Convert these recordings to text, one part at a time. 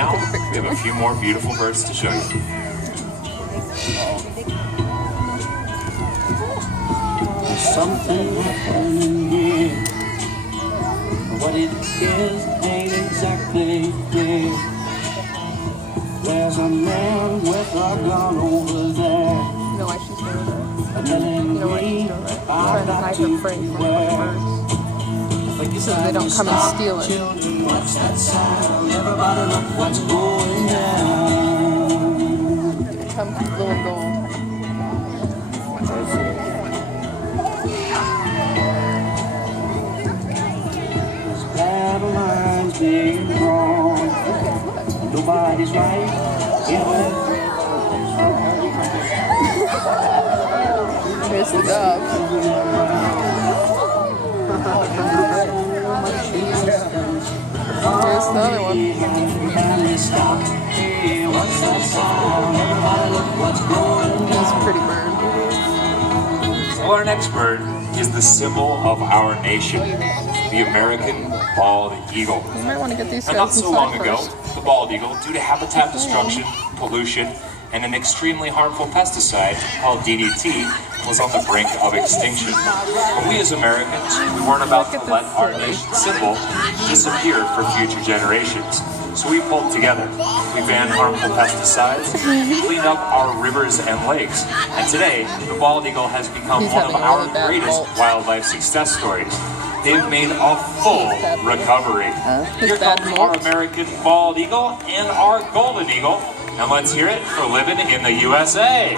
now, we have a few more beautiful birds to show you. Something happening here. What it is ain't exactly clear. There's a man with a gun over there. You know why she's doing that? You know why she's doing that? Trying to hide her prey from the birds. So they don't come and steal it. Children, what's that sound? Everybody look what's going down. Here comes blue and gold. Battle lines being drawn. Nobody's right. Here's the doves. Here's the other one. He's a pretty bird. Well, our next bird is the symbol of our nation, the American bald eagle. You might want to get these guys And not so long inside ago, first. the bald eagle, due to habitat destruction, pollution, and an extremely harmful pesticide called DDT, was on the brink of extinction. But we as Americans, we weren't about to let our nation's symbol disappear for future generations. So we pulled together. We banned harmful pesticides, cleaned up our rivers and lakes, and today, the bald eagle has become one of our greatest wildlife success stories. They've made a full recovery. Here comes our American bald eagle and our golden eagle, and let's hear it for living in the USA.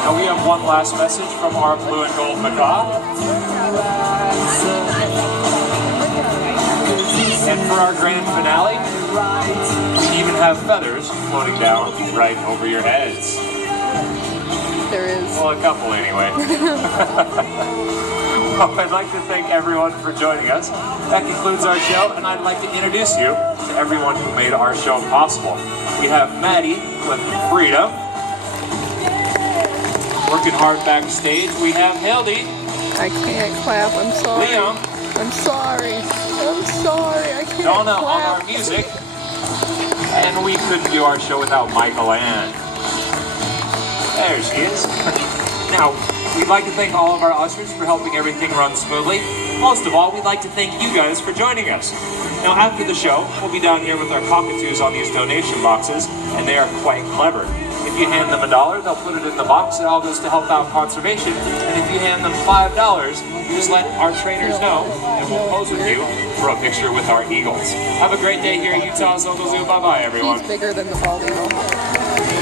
Now we have one last message from our blue and gold macaw. And for our grand finale, we even have feathers floating down right over your heads. There is. Well, a couple anyway. Well, I'd like to thank everyone for joining us. That concludes our show, and I'd like to introduce you to everyone who made our show possible. We have Maddie with Freedom. Working hard backstage, we have Hildy. I can't clap, I'm sorry. Liam. I'm sorry. I'm sorry, I can't Donna on clap. our music. And we couldn't do our show without Michael Ann. There she is. Now, we'd like to thank all of our ushers for helping everything run smoothly. Most of all, we'd like to thank you guys for joining us. Now, after the show, we'll be down here with our cockatoos on these donation boxes, and they are quite clever. If you hand them $1, they'll put it in the box. It all goes to help out conservation. And if you hand them $5, you just let our trainers know, and we'll pose with you for a picture with our eagles. Have a great day here at Utah's Local Zoo. Bye-bye, everyone. He's bigger than the bald eagle.